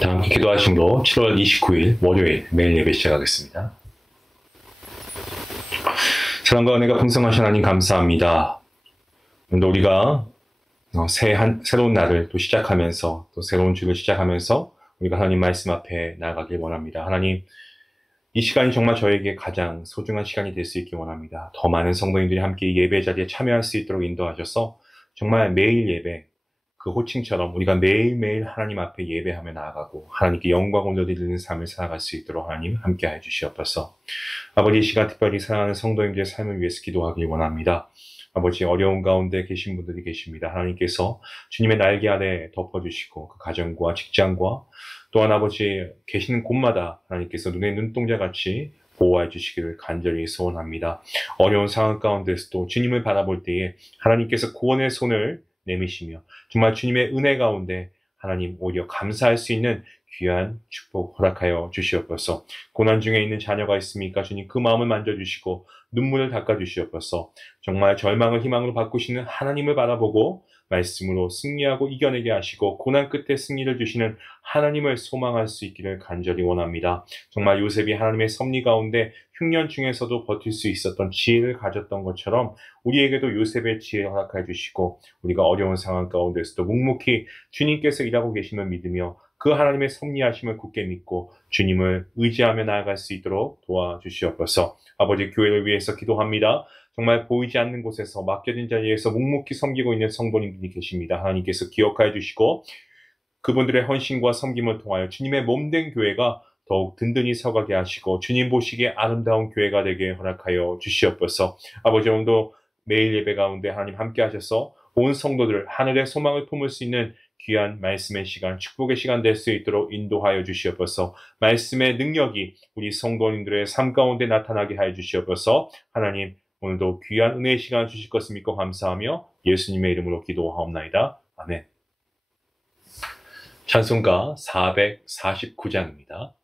다 함께 기도하심으로 7월 29일 월요일 매일 예배 시작하겠습니다. 사랑과 은혜가 풍성하신 하나님 감사합니다. 오늘도 우리가 새로운 날을 또 시작하면서 또 새로운 주를 시작하면서 우리가 하나님 말씀 앞에 나아가길 원합니다. 하나님, 이 시간이 정말 저에게 가장 소중한 시간이 될 수 있길 원합니다. 더 많은 성도님들이 함께 예배 자리에 참여할 수 있도록 인도하셔서 정말 매일 예배, 그 호칭처럼 우리가 매일매일 하나님 앞에 예배하며 나아가고 하나님께 영광을 올려드리는 삶을 살아갈 수 있도록 하나님 함께해 주시옵소서. 아버지, 이 시간 특별히 사랑하는 성도님들의 삶을 위해서 기도하길 원합니다. 아버지, 어려운 가운데 계신 분들이 계십니다. 하나님께서 주님의 날개 아래 덮어주시고 그 가정과 직장과 또한 아버지 계시는 곳마다 하나님께서 눈에 눈동자같이 보호해 주시기를 간절히 소원합니다. 어려운 상황 가운데서도 주님을 바라볼 때에 하나님께서 구원의 손을 내미시며 정말 주님의 은혜 가운데 하나님 오히려 감사할 수 있는 귀한 축복 허락하여 주시옵소서. 고난 중에 있는 자녀가 있습니까? 주님 그 마음을 만져주시고 눈물을 닦아주시옵소서. 정말 절망을 희망으로 바꾸시는 하나님을 바라보고 말씀으로 승리하고 이겨내게 하시고 고난 끝에 승리를 주시는 하나님을 소망할 수 있기를 간절히 원합니다. 정말 요셉이 하나님의 섭리 가운데 흉년 중에서도 버틸 수 있었던 지혜를 가졌던 것처럼 우리에게도 요셉의 지혜를 허락해 주시고 우리가 어려운 상황 가운데서도 묵묵히 주님께서 일하고 계심을 믿으며 그 하나님의 섭리하심을 굳게 믿고 주님을 의지하며 나아갈 수 있도록 도와주시옵소서. 아버지, 교회를 위해서 기도합니다. 정말 보이지 않는 곳에서 맡겨진 자리에서 묵묵히 섬기고 있는 성도님들이 계십니다. 하나님께서 기억하여 주시고 그분들의 헌신과 섬김을 통하여 주님의 몸된 교회가 더욱 든든히 서가게 하시고 주님 보시기에 아름다운 교회가 되게 허락하여 주시옵소서. 아버지, 오늘도 매일 예배 가운데 하나님 함께 하셔서 온 성도들 하늘의 소망을 품을 수 있는 귀한 말씀의 시간, 축복의 시간 될 수 있도록 인도하여 주시옵소서. 말씀의 능력이 우리 성도님들의 삶 가운데 나타나게 하여 주시옵소서. 하나님, 오늘도 귀한 은혜의 시간 주실 것을 믿고 감사하며 예수님의 이름으로 기도하옵나이다. 아멘. 찬송가 449장입니다.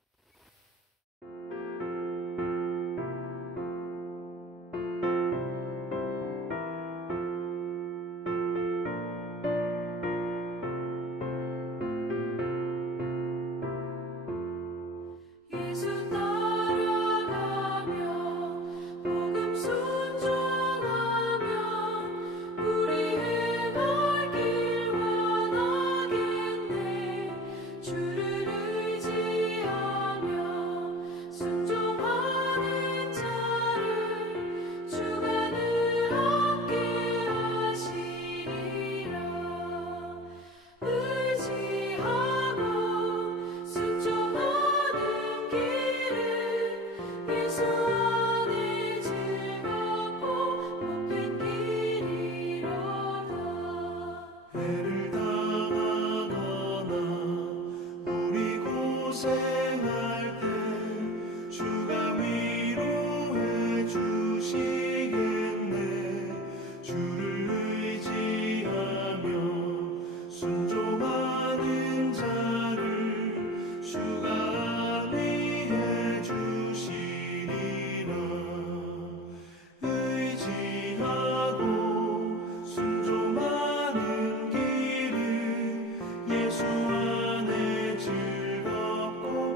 예수 안에 즐겁고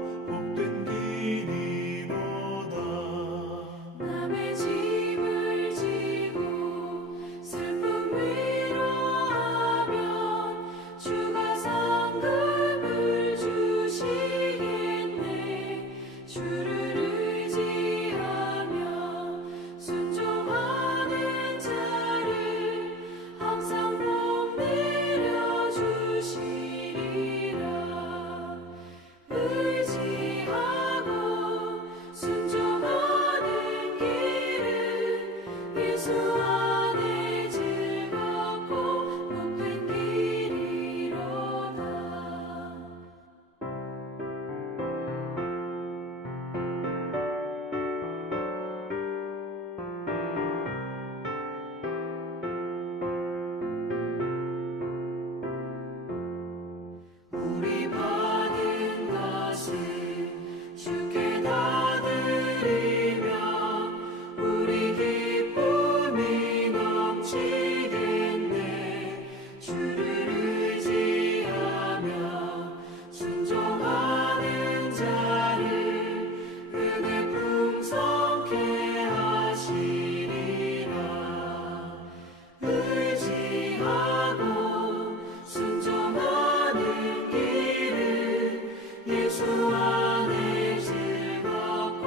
예수 안에 즐겁고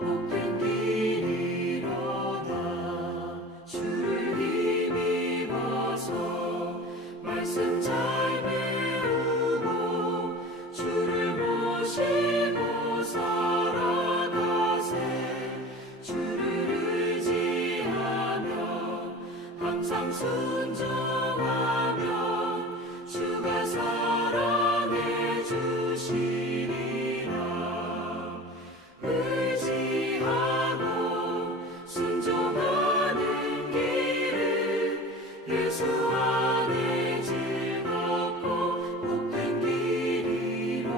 복된 길이로다. 주를 힘입어서 말씀 잘 배우고 주를 모시고 살아가세. 주를 의지하며 항상 순종하며 주가 사랑해 주시리라. 의지하고 순종하는 길은 예수 안에 즐겁고 복된 길이로다.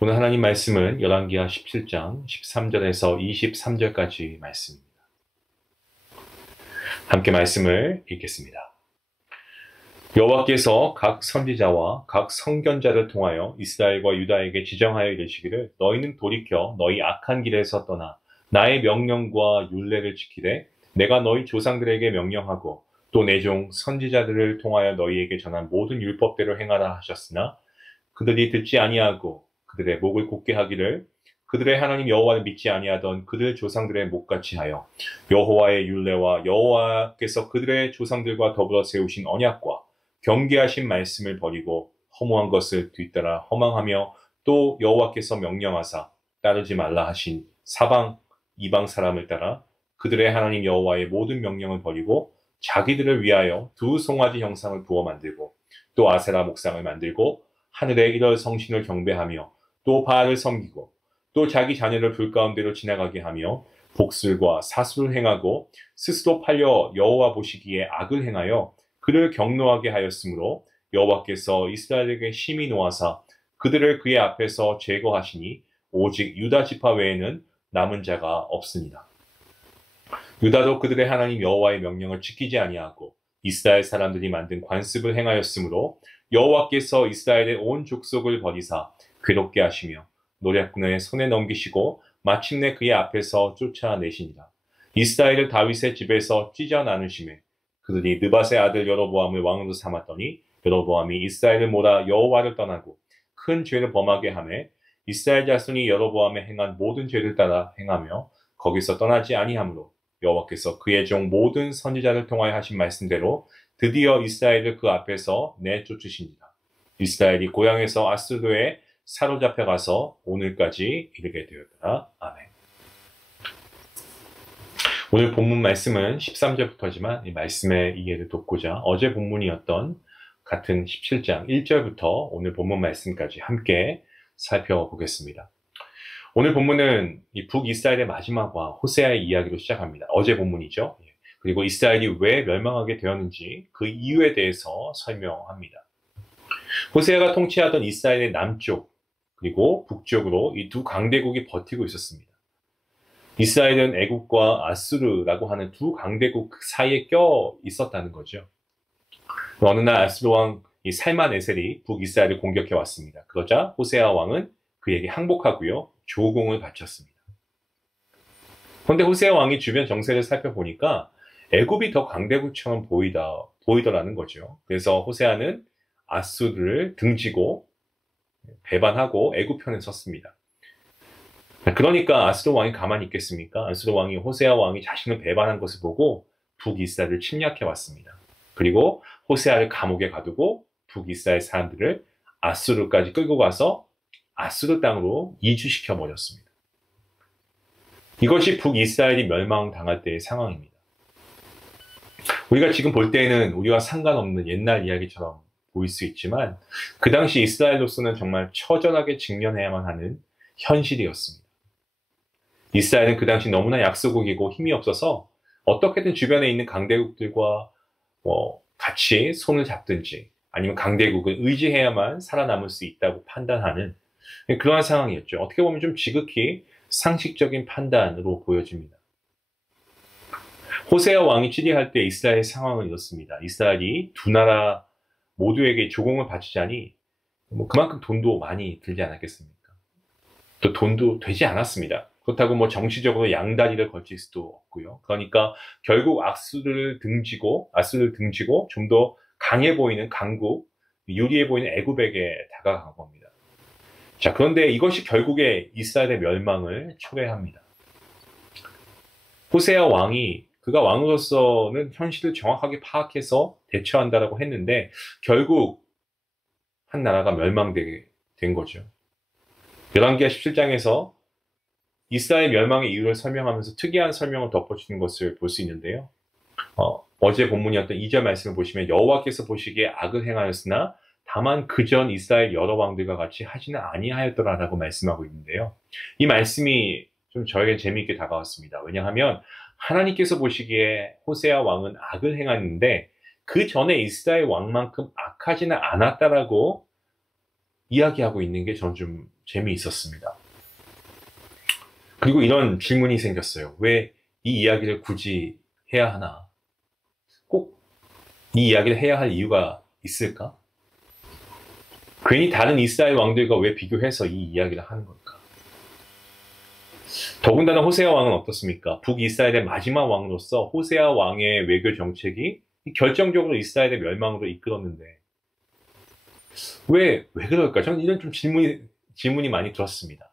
오늘 하나님 말씀은 열왕기하 17장 13절에서 23절까지 말씀입니다. 함께 말씀을 읽겠습니다. 여호와께서 각 선지자와 각 선견자를 통하여 이스라엘과 유다에게 지정하여 이르시기를 너희는 돌이켜 너희 악한 길에서 떠나 나의 명령과 율례를 지키되 내가 너희 조상들에게 명령하고 또 내 종 선지자들을 통하여 너희에게 전한 모든 율법대로 행하라 하셨으나 그들이 듣지 아니하고 그들의 목을 곧게 하기를 그들의 하나님 여호와를 믿지 아니하던 그들 조상들의 목같이 하여 여호와의 율례와 여호와께서 그들의 조상들과 더불어 세우신 언약과 경계하신 말씀을 버리고 허무한 것을 뒤따라 허망하며 또 여호와께서 명령하사 따르지 말라 하신 사방 이방 사람을 따라 그들의 하나님 여호와의 모든 명령을 버리고 자기들을 위하여 두 송아지 형상을 부어 만들고 또 아세라 목상을 만들고 하늘의 일월 성신을 경배하며 또 바알을 섬기고 또 자기 자녀를 불 가운데로 지나가게 하며 복술과 사술을 행하고 스스로 팔려 여호와 보시기에 악을 행하여 그를 경노하게 하였으므로 여호와께서 이스라엘에게 심히 노하사 그들을 그의 앞에서 제거하시니 오직 유다 지파 외에는 남은 자가 없습니다. 유다도 그들의 하나님 여호와의 명령을 지키지 아니하고 이스라엘 사람들이 만든 관습을 행하였으므로 여호와께서 이스라엘의 온 족속을 버리사 괴롭게 하시며 노략군의 손에 넘기시고 마침내 그의 앞에서 쫓아내시니라. 이스라엘을 다윗의 집에서 찢어 나누심에 그들이 느밧의 아들 여로보암을 왕으로 삼았더니 여로보암이 이스라엘을 몰아 여호와를 떠나고 큰 죄를 범하게 하매 이스라엘 자손이 여로보암에 행한 모든 죄를 따라 행하며 거기서 떠나지 아니하므로 여호와께서 그의 종 모든 선지자를 통하여 하신 말씀대로 드디어 이스라엘을 그 앞에서 내쫓으시니라. 이스라엘이 고향에서 아수르에 사로잡혀 가서 오늘까지 이르게 되었더라. 아멘. 오늘 본문 말씀은 13절부터지만 이 말씀의 이해를 돕고자 어제 본문이었던 같은 17장 1절부터 오늘 본문 말씀까지 함께 살펴보겠습니다. 오늘 본문은 이 북이스라엘의 마지막과 호세아의 이야기로 시작합니다. 어제 본문이죠. 그리고 이스라엘이 왜 멸망하게 되었는지 그 이유에 대해서 설명합니다. 호세아가 통치하던 이스라엘의 남쪽 그리고 북쪽으로 이 두 강대국이 버티고 있었습니다. 이스라엘은 애국과 아수르라고 하는 두 강대국 사이에 껴 있었다는 거죠. 어느 날 아수르 왕 살만에셀이 북이스라엘을 공격해 왔습니다. 그러자 호세아 왕은 그에게 항복하고요. 조공을 바쳤습니다. 그런데 호세아 왕이 주변 정세를 살펴보니까 애굽이 더 강대국처럼 보이더라는 거죠. 그래서 호세아는 아수르를 등지고 배반하고 애굽 편에 섰습니다. 그러니까 아수르 왕이 가만히 있겠습니까? 아수르 왕이 호세아 왕이 자신을 배반한 것을 보고 북이스라엘을 침략해 왔습니다. 그리고 호세아를 감옥에 가두고 북이스라엘 사람들을 아수르까지 끌고 가서 아수르 땅으로 이주시켜 버렸습니다. 이것이 북이스라엘이 멸망당할 때의 상황입니다. 우리가 지금 볼 때에는 우리와 상관없는 옛날 이야기처럼 보일 수 있지만 그 당시 이스라엘로서는 정말 처절하게 직면해야만 하는 현실이었습니다. 이스라엘은 그 당시 너무나 약소국이고 힘이 없어서 어떻게든 주변에 있는 강대국들과 같이 손을 잡든지 아니면 강대국을 의지해야만 살아남을 수 있다고 판단하는 그러한 상황이었죠. 어떻게 보면 좀 지극히 상식적인 판단으로 보여집니다. 호세아 왕이 치리할 때 이스라엘의 상황은 이렇습니다. 이스라엘이 두 나라 모두에게 조공을 바치자니 그만큼 돈도 많이 들지 않았겠습니까? 또 돈도 되지 않았습니다. 그렇다고 뭐 정치적으로 양다리를 걸칠 수도 없고요. 그러니까 결국 아수를 등지고 좀 더 강해 보이는 강국, 유리해 보이는 애굽에게 다가간 겁니다. 자, 그런데 이것이 결국에 이스라엘의 멸망을 초래합니다. 호세아 왕이 그가 왕으로서는 현실을 정확하게 파악해서 대처한다라고 했는데 결국 한 나라가 멸망되게 된 거죠. 열왕기하 17장에서 이스라엘 멸망의 이유를 설명하면서 특이한 설명을 덧붙이는 것을 볼 수 있는데요. 어제 본문이었던 2절 말씀을 보시면 여호와께서 보시기에 악을 행하였으나 다만 그전 이스라엘 여러 왕들과 같이 하지는 아니하였더라라고 말씀하고 있는데요. 이 말씀이 좀 저에게 재미있게 다가왔습니다. 왜냐하면 하나님께서 보시기에 호세아 왕은 악을 행했는데 그 전에 이스라엘 왕만큼 악하지는 않았다라고 이야기하고 있는 게 저는 좀 재미있었습니다. 그리고 이런 질문이 생겼어요. 왜 이 이야기를 굳이 해야 하나? 꼭 이 이야기를 해야 할 이유가 있을까? 괜히 다른 이스라엘 왕들과 왜 비교해서 이 이야기를 하는 걸까? 더군다나 호세아 왕은 어떻습니까? 북이스라엘의 마지막 왕으로서 호세아 왕의 외교 정책이 결정적으로 이스라엘의 멸망으로 이끌었는데 왜 그럴까? 저는 이런 좀 질문이 많이 들었습니다.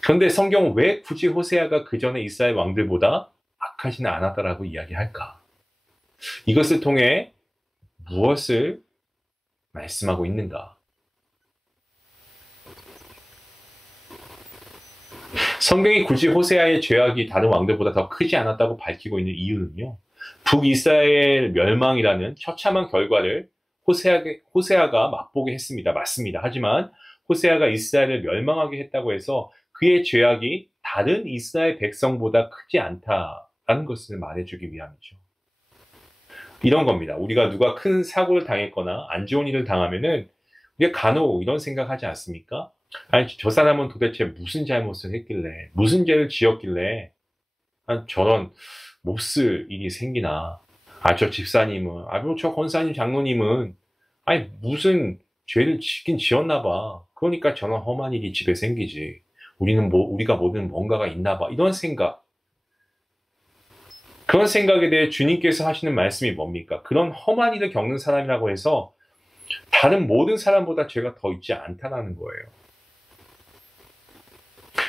그런데 성경은 왜 굳이 호세아가 그 전에 이스라엘 왕들보다 악하지는 않았다라고 이야기할까? 이것을 통해 무엇을 말씀하고 있는가? 성경이 굳이 호세아의 죄악이 다른 왕들보다 더 크지 않았다고 밝히고 있는 이유는요. 북이스라엘 멸망이라는 처참한 결과를 호세아가 맛보게 했습니다. 맞습니다. 하지만 호세아가 이스라엘을 멸망하게 했다고 해서 그의 죄악이 다른 이스라엘 백성보다 크지 않다라는 것을 말해주기 위함이죠. 이런 겁니다. 우리가 누가 큰 사고를 당했거나 안 좋은 일을 당하면은 우리가 간혹 이런 생각하지 않습니까? 아니, 저 사람은 도대체 무슨 잘못을 했길래, 무슨 죄를 지었길래 저런 몹쓸 일이 생기나. 저 집사님은, 저 권사님 장로님은 무슨 죄를 지긴 지었나 봐. 그러니까 저런 험한 일이 집에 생기지. 우리가 모르는 뭔가가 있나 봐. 이런 생각. 그런 생각에 대해 주님께서 하시는 말씀이 뭡니까? 그런 험한 일을 겪는 사람이라고 해서 다른 모든 사람보다 죄가 더 있지 않다는 거예요.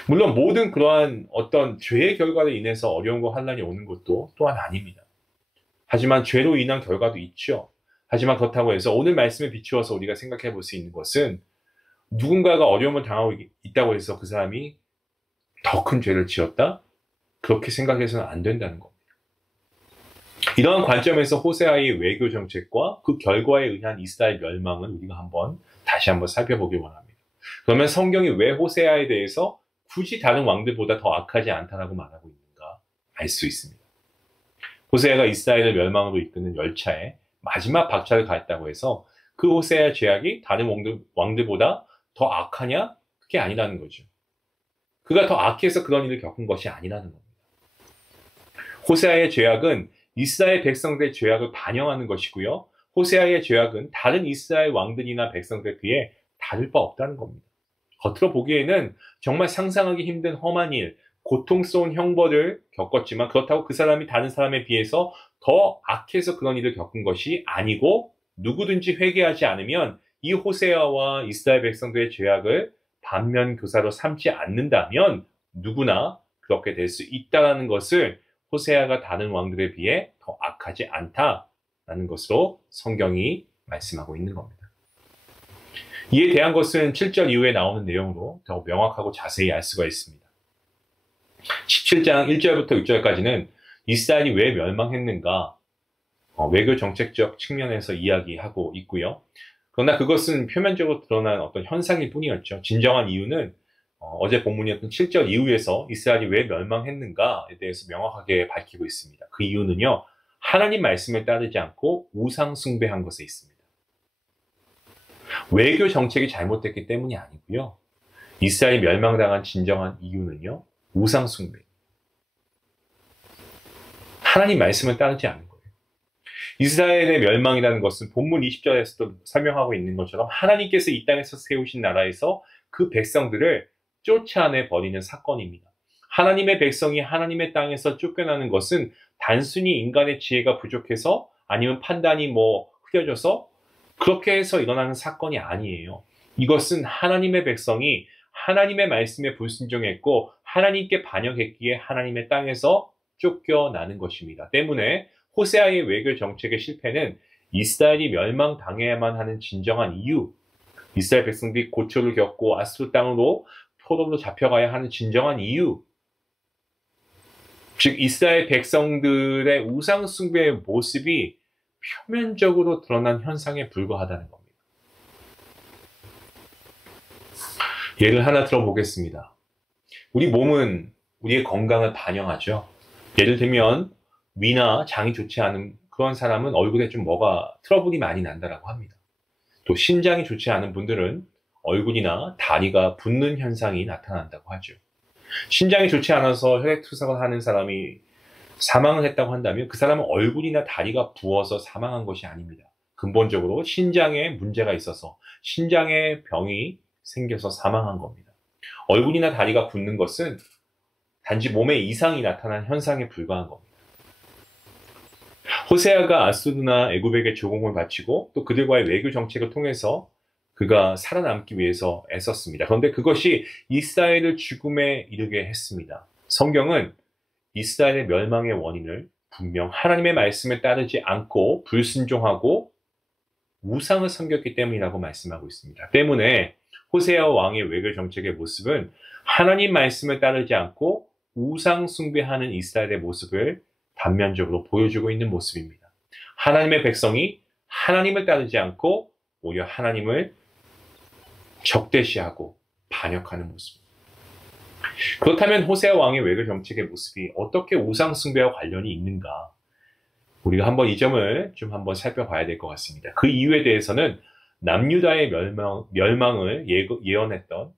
물론 모든 그러한 어떤 죄의 결과로 인해서 어려움과 환난이 오는 것도 또한 아닙니다. 하지만 죄로 인한 결과도 있죠. 하지만 그렇다고 해서 오늘 말씀에 비추어서 우리가 생각해 볼 수 있는 것은 누군가가 어려움을 당하고 있다고 해서 그 사람이 더 큰 죄를 지었다? 그렇게 생각해서는 안 된다는 겁니다. 이러한 관점에서 호세아의 외교 정책과 그 결과에 의한 이스라엘 멸망을 우리가 다시 한번 살펴보길 원합니다. 그러면 성경이 왜 호세아에 대해서 굳이 다른 왕들보다 더 악하지 않다라고 말하고 있는가 알 수 있습니다. 호세아가 이스라엘을 멸망으로 이끄는 열차에 마지막 박차를 가했다고 해서 그 호세아의 죄악이 다른 왕들보다 더 악하냐? 그게 아니라는 거죠. 그가 더 악해서 그런 일을 겪은 것이 아니라는 겁니다. 호세아의 죄악은 이스라엘 백성들의 죄악을 반영하는 것이고요. 호세아의 죄악은 다른 이스라엘 왕들이나 백성들에 비해 다를 바 없다는 겁니다. 겉으로 보기에는 정말 상상하기 힘든 험한 일, 고통스러운 형벌을 겪었지만 그렇다고 그 사람이 다른 사람에 비해서 더 악해서 그런 일을 겪은 것이 아니고 누구든지 회개하지 않으면 이 호세아와 이스라엘 백성들의 죄악을 반면교사로 삼지 않는다면 누구나 그렇게 될 수 있다는 것을 호세아가 다른 왕들에 비해 더 악하지 않다라는 것으로 성경이 말씀하고 있는 겁니다. 이에 대한 것은 7절 이후에 나오는 내용으로 더 명확하고 자세히 알 수가 있습니다. 17장 1절부터 6절까지는 이스라엘이 왜 멸망했는가 외교 정책적 측면에서 이야기하고 있고요. 그러나 그것은 표면적으로 드러난 어떤 현상일 뿐이었죠. 진정한 이유는 어제 본문이었던 7절 이후에서 이스라엘이 왜 멸망했는가에 대해서 명확하게 밝히고 있습니다. 그 이유는요, 하나님 말씀을 따르지 않고 우상 숭배한 것에 있습니다. 외교 정책이 잘못됐기 때문이 아니고요. 이스라엘이 멸망당한 진정한 이유는요, 우상 숭배. 하나님 말씀을 따르지 않는 거예요. 이스라엘의 멸망이라는 것은 본문 20절에서도 설명하고 있는 것처럼 하나님께서 이 땅에서 세우신 나라에서 그 백성들을 쫓아내 버리는 사건입니다. 하나님의 백성이 하나님의 땅에서 쫓겨나는 것은 단순히 인간의 지혜가 부족해서 아니면 판단이 흐려져서 그렇게 해서 일어나는 사건이 아니에요. 이것은 하나님의 백성이 하나님의 말씀에 불순종했고 하나님께 반역했기에 하나님의 땅에서 쫓겨나는 것입니다. 때문에 호세아의 외교 정책의 실패는 이스라엘이 멸망당해야만 하는 진정한 이유, 이스라엘 백성들이 고초를 겪고 아수르 땅으로 포로로 잡혀가야 하는 진정한 이유, 즉 이스라엘 백성들의 우상 숭배의 모습이 표면적으로 드러난 현상에 불과하다는 겁니다. 예를 하나 들어보겠습니다. 우리 몸은 우리의 건강을 반영하죠. 예를 들면 위나 장이 좋지 않은 그런 사람은 얼굴에 좀 트러블이 많이 난다라고 합니다. 또 신장이 좋지 않은 분들은 얼굴이나 다리가 붓는 현상이 나타난다고 하죠. 신장이 좋지 않아서 혈액투석을 하는 사람이 사망을 했다고 한다면 그 사람은 얼굴이나 다리가 부어서 사망한 것이 아닙니다. 근본적으로 신장에 문제가 있어서 신장에 병이 생겨서 사망한 겁니다. 얼굴이나 다리가 붓는 것은 단지 몸에 이상이 나타난 현상에 불과한 겁니다. 호세아가 아수르나 애굽에게 조공을 바치고 또 그들과의 외교 정책을 통해서 그가 살아남기 위해서 애썼습니다. 그런데 그것이 이스라엘을 죽음에 이르게 했습니다. 성경은 이스라엘의 멸망의 원인을 분명 하나님의 말씀에 따르지 않고 불순종하고 우상을 섬겼기 때문이라고 말씀하고 있습니다. 때문에 호세아 왕의 외교 정책의 모습은 하나님 말씀을 따르지 않고 우상 숭배하는 이스라엘의 모습을 단면적으로 보여주고 있는 모습입니다. 하나님의 백성이 하나님을 따르지 않고 오히려 하나님을 적대시하고 반역하는 모습. 그렇다면 호세아 왕의 외교 정책의 모습이 어떻게 우상 숭배와 관련이 있는가? 우리가 한번 이 점을 좀 한번 살펴봐야 될 것 같습니다. 그 이유에 대해서는 남유다의 멸망을 예언했던,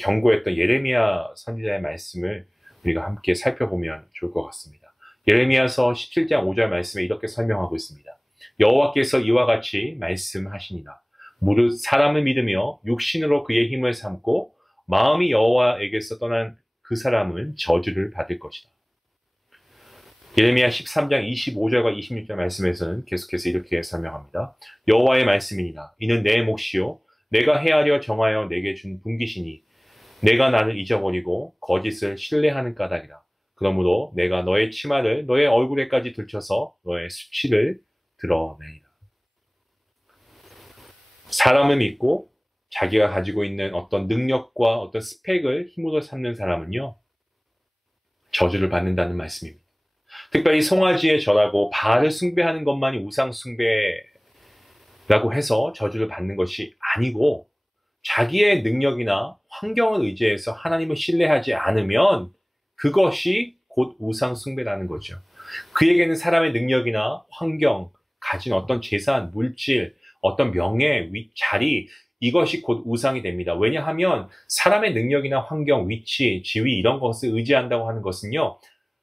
경고했던 예레미야 선지자의 말씀을 우리가 함께 살펴보면 좋을 것 같습니다. 예레미야서 17장 5절 말씀에 이렇게 설명하고 있습니다. 여호와께서 이와 같이 말씀하시니라. 무릇 사람을 믿으며 육신으로 그의 힘을 삼고 마음이 여호와에게서 떠난 그 사람은 저주를 받을 것이다. 예레미야 13장 25절과 26절 말씀에서는 계속해서 이렇게 설명합니다. 여호와의 말씀이니라. 이는 내 몫이요 내가 헤아려 정하여 내게 준 분깃이니 내가 나를 잊어버리고 거짓을 신뢰하는 까닭이라. 그러므로 내가 너의 치마를 너의 얼굴에까지 들쳐서 너의 수치를 드러내리라. 사람을 믿고 자기가 가지고 있는 어떤 능력과 어떤 스펙을 힘으로 삼는 사람은요, 저주를 받는다는 말씀입니다. 특별히 송아지에 절하고 바알을 숭배하는 것만이 우상 숭배라고 해서 저주를 받는 것이 아니고, 자기의 능력이나 환경을 의지해서 하나님을 신뢰하지 않으면 그것이 곧 우상 숭배라는 거죠. 그에게는 사람의 능력이나 환경, 가진 어떤 재산, 물질, 어떤 명예, 자리, 이것이 곧 우상이 됩니다. 왜냐하면 사람의 능력이나 환경, 위치, 지위 이런 것을 의지한다고 하는 것은요,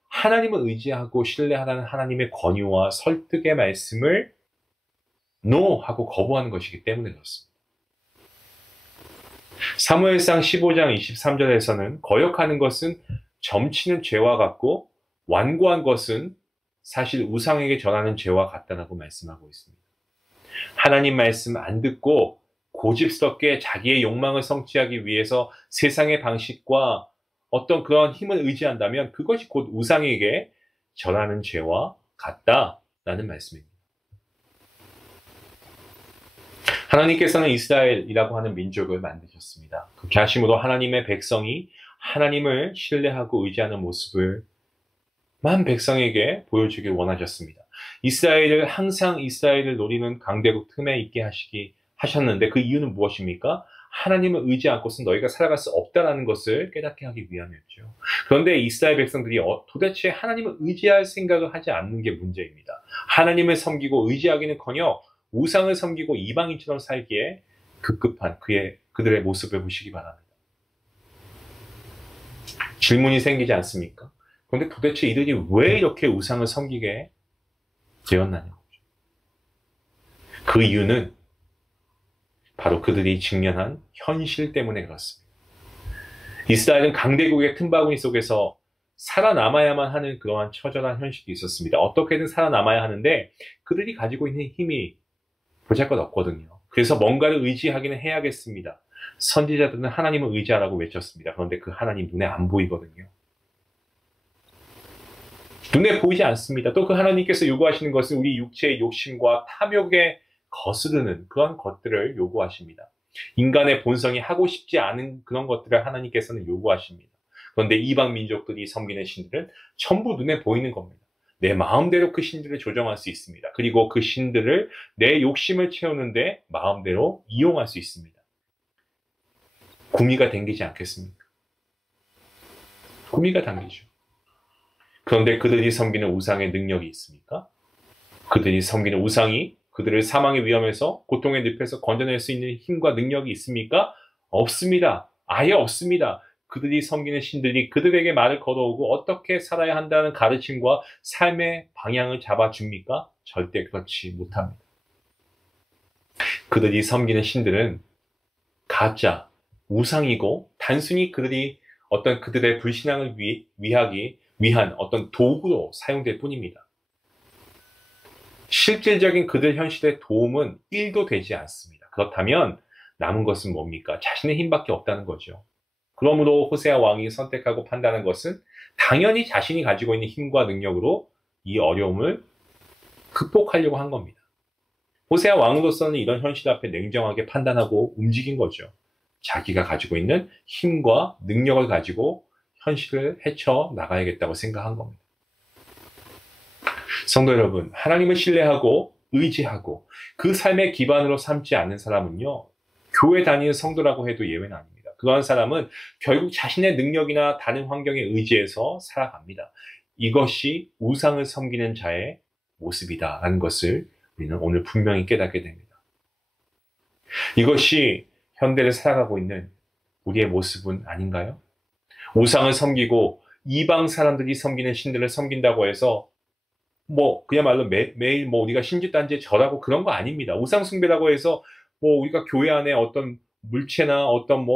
하나님을 의지하고 신뢰하라는 하나님의 권유와 설득의 말씀을 NO 하고 거부하는 것이기 때문에 그렇습니다. 사무엘상 15장 23절에서는 거역하는 것은 점치는 죄와 같고 완고한 것은 사실 우상에게 전하는 죄와 같다라고 말씀하고 있습니다. 하나님 말씀 안 듣고 고집스럽게 자기의 욕망을 성취하기 위해서 세상의 방식과 어떤 그런 힘을 의지한다면 그것이 곧 우상에게 전하는 죄와 같다라는 말씀입니다. 하나님께서는 이스라엘이라고 하는 민족을 만드셨습니다. 그렇게 하심으로 하나님의 백성이 하나님을 신뢰하고 의지하는 모습을 만 백성에게 보여주길 원하셨습니다. 항상 이스라엘을 노리는 강대국 틈에 있게 하셨는데 그 이유는 무엇입니까? 하나님을 의지 않고서 너희가 살아갈 수 없다라는 것을 깨닫게 하기 위함이었죠. 그런데 이스라엘 백성들이 도대체 하나님을 의지할 생각을 하지 않는 게 문제입니다. 하나님을 섬기고 의지하기는커녕 우상을 섬기고 이방인처럼 살기에 급급한 그들의 모습을 보시기 바랍니다. 질문이 생기지 않습니까? 그런데 도대체 이들이 왜 이렇게 우상을 섬기게 되었나요? 그 이유는 바로 그들이 직면한 현실 때문에 그렇습니다. 이스라엘은 강대국의 틈바구니 속에서 살아남아야만 하는 그러한 처절한 현실이 있었습니다. 어떻게든 살아남아야 하는데 그들이 가지고 있는 힘이 보잘것없거든요. 그래서 뭔가를 의지하기는 해야겠습니다. 선지자들은 하나님을 의지하라고 외쳤습니다. 그런데 그 하나님 눈에 안 보이거든요. 눈에 보이지 않습니다. 또 그 하나님께서 요구하시는 것은 우리 육체의 욕심과 탐욕에 거스르는 그런 것들을 요구하십니다. 인간의 본성이 하고 싶지 않은 그런 것들을 하나님께서는 요구하십니다. 그런데 이방 민족들이 섬기는 신들은 전부 눈에 보이는 겁니다. 내 마음대로 그 신들을 조정할 수 있습니다. 그리고 그 신들을 내 욕심을 채우는데 마음대로 이용할 수 있습니다. 구미가 당기지 않겠습니까? 구미가 당기죠. 그런데 그들이 섬기는 우상의 능력이 있습니까? 그들이 섬기는 우상이 그들을 사망의 위험에서 고통의 늪에서 건져낼 수 있는 힘과 능력이 있습니까? 없습니다. 아예 없습니다. 그들이 섬기는 신들이 그들에게 말을 걸어오고 어떻게 살아야 한다는 가르침과 삶의 방향을 잡아줍니까? 절대 그렇지 못합니다. 그들이 섬기는 신들은 가짜, 우상이고 단순히 그들이 어떤 그들의 불신앙을 위한 어떤 도구로 사용될 뿐입니다. 실질적인 그들 현실의 도움은 1도 되지 않습니다. 그렇다면 남은 것은 뭡니까? 자신의 힘밖에 없다는 거죠. 그러므로 호세아 왕이 선택하고 판단한 것은 당연히 자신이 가지고 있는 힘과 능력으로 이 어려움을 극복하려고 한 겁니다. 호세아 왕으로서는 이런 현실 앞에 냉정하게 판단하고 움직인 거죠. 자기가 가지고 있는 힘과 능력을 가지고 현실을 헤쳐 나가야겠다고 생각한 겁니다. 성도 여러분, 하나님을 신뢰하고 의지하고 그 삶의 기반으로 삼지 않는 사람은요, 교회 다니는 성도라고 해도 예외는 아닙니다. 그러한 사람은 결국 자신의 능력이나 다른 환경에 의지해서 살아갑니다. 이것이 우상을 섬기는 자의 모습이다라는 것을 우리는 오늘 분명히 깨닫게 됩니다. 이것이 현대를 살아가고 있는 우리의 모습은 아닌가요? 우상을 섬기고 이방 사람들이 섬기는 신들을 섬긴다고 해서 그야말로 매일 우리가 신주단지에 절하고 그런 거 아닙니다. 우상 숭배라고 해서 우리가 교회 안에 어떤 물체나 어떤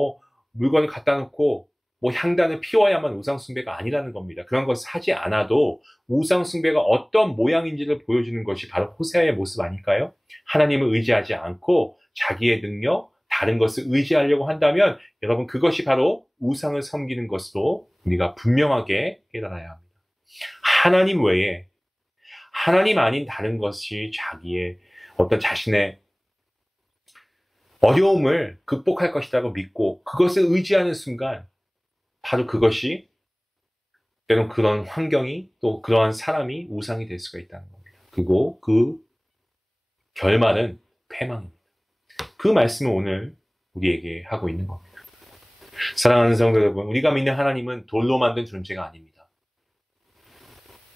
물건을 갖다 놓고 향단을 피워야만 우상 숭배가 아니라는 겁니다. 그런 것을 하지 않아도 우상 숭배가 어떤 모양인지를 보여주는 것이 바로 호세아의 모습 아닐까요? 하나님을 의지하지 않고 자기의 능력, 다른 것을 의지하려고 한다면 여러분 그것이 바로 우상을 섬기는 것으로 우리가 분명하게 깨달아야 합니다. 하나님 외에 하나님 아닌 다른 것이 자기의 어떤 자신의 어려움을 극복할 것이라고 믿고 그것을 의지하는 순간 바로 그것이 때론 그런 환경이 또 그러한 사람이 우상이 될 수가 있다는 겁니다. 그리고 그 결말은 패망입니다. 그 말씀을 오늘 우리에게 하고 있는 겁니다. 사랑하는 성도 여러분, 우리가 믿는 하나님은 돌로 만든 존재가 아닙니다.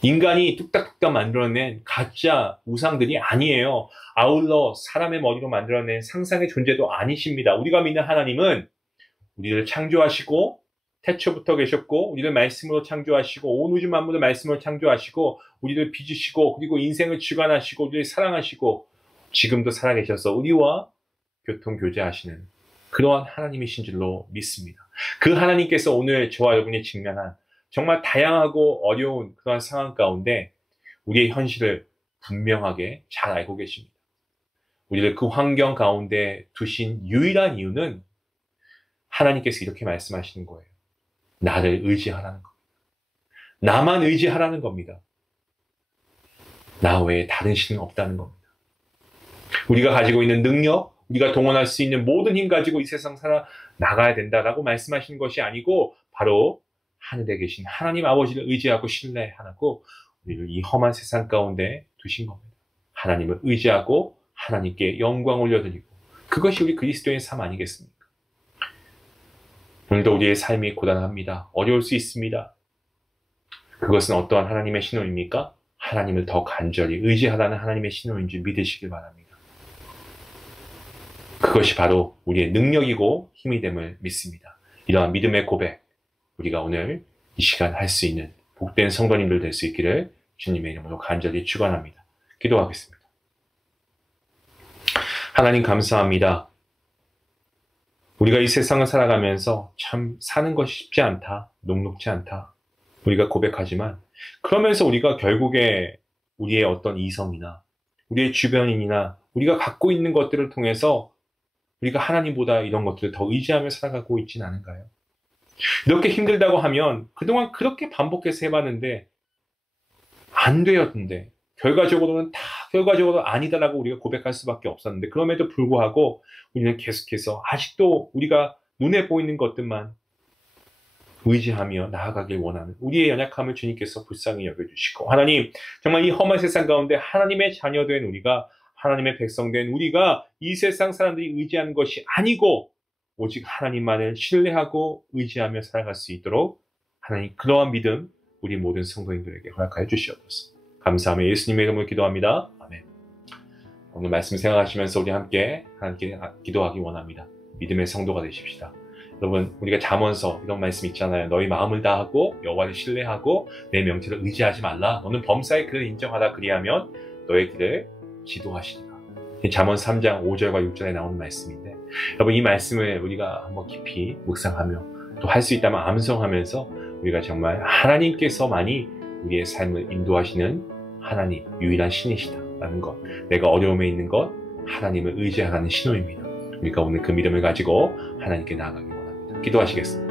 인간이 뚝딱뚝딱 만들어낸 가짜 우상들이 아니에요. 아울러 사람의 머리로 만들어낸 상상의 존재도 아니십니다. 우리가 믿는 하나님은 우리를 창조하시고 태초부터 계셨고 우리를 말씀으로 창조하시고 온 우주 만물을 말씀으로 창조하시고 우리를 빚으시고 그리고 인생을 주관하시고 우리를 사랑하시고 지금도 살아계셔서 우리와 교통교제하시는 그러한 하나님이신 줄로 믿습니다. 그 하나님께서 오늘 저와 여러분이 직면한 정말 다양하고 어려운 그러한 상황 가운데 우리의 현실을 분명하게 잘 알고 계십니다. 우리를 그 환경 가운데 두신 유일한 이유는 하나님께서 이렇게 말씀하시는 거예요. 나를 의지하라는 겁니다. 나만 의지하라는 겁니다. 나 외에 다른 신은 없다는 겁니다. 우리가 가지고 있는 능력, 우리가 동원할 수 있는 모든 힘 가지고 이 세상 살아 나가야 된다라고 말씀하시는 것이 아니고 바로 하늘에 계신 하나님 아버지를 의지하고 신뢰하고 우리를 이 험한 세상 가운데 두신 겁니다. 하나님을 의지하고 하나님께 영광 올려드리고 그것이 우리 그리스도의 삶 아니겠습니까? 오늘도 우리의 삶이 고단합니다. 어려울 수 있습니다. 그것은 어떠한 하나님의 신호입니까? 하나님을 더 간절히 의지하라는 하나님의 신호인 줄 믿으시길 바랍니다. 그것이 바로 우리의 능력이고 힘이 됨을 믿습니다. 이러한 믿음의 고백 우리가 오늘 이 시간 할 수 있는 복된 성도님들 될 수 있기를 주님의 이름으로 간절히 축원합니다. 기도하겠습니다. 하나님 감사합니다. 우리가 이 세상을 살아가면서 참 사는 것이 쉽지 않다, 녹록지 않다. 우리가 고백하지만 그러면서 우리가 결국에 우리의 어떤 이성이나 우리의 주변인이나 우리가 갖고 있는 것들을 통해서 우리가 하나님보다 이런 것들을 더 의지하며 살아가고 있진 않은가요? 이렇게 힘들다고 하면 그동안 그렇게 반복해서 해봤는데 안 되었는데 결과적으로는 결과적으로 아니다라고 우리가 고백할 수밖에 없었는데 그럼에도 불구하고 우리는 계속해서 아직도 우리가 눈에 보이는 것들만 의지하며 나아가길 원하는 우리의 연약함을 주님께서 불쌍히 여겨주시고 하나님 정말 이 험한 세상 가운데 하나님의 자녀된 우리가 하나님의 백성된 우리가 이 세상 사람들이 의지하는 것이 아니고 오직 하나님만을 신뢰하고 의지하며 살아갈 수 있도록 하나님 그러한 믿음 우리 모든 성도인들에게 허락하여 주시옵소서. 감사하며 예수님의 이름으로 기도합니다. 아멘. 오늘 말씀 생각하시면서 우리 함께 하나님께 기도하기 원합니다. 믿음의 성도가 되십시다. 여러분 우리가 잠언서 이런 말씀 있잖아요. 너희 마음을 다하고 여호와를 신뢰하고 내 명체를 의지하지 말라. 너는 범사의 길을 인정하라. 그리하면 너의 길을 지도하시리라. 잠언 3장 5절과 6절에 나오는 말씀인데 여러분 이 말씀을 우리가 한번 깊이 묵상하며 또 할 수 있다면 암송하면서 우리가 정말 하나님께서만이 우리의 삶을 인도하시는 하나님 유일한 신이시다라는 것 내가 어려움에 있는 것 하나님을 의지하라는 신호입니다. 우리가 오늘 그 믿음을 가지고 하나님께 나아가기 원합니다. 기도하시겠습니다.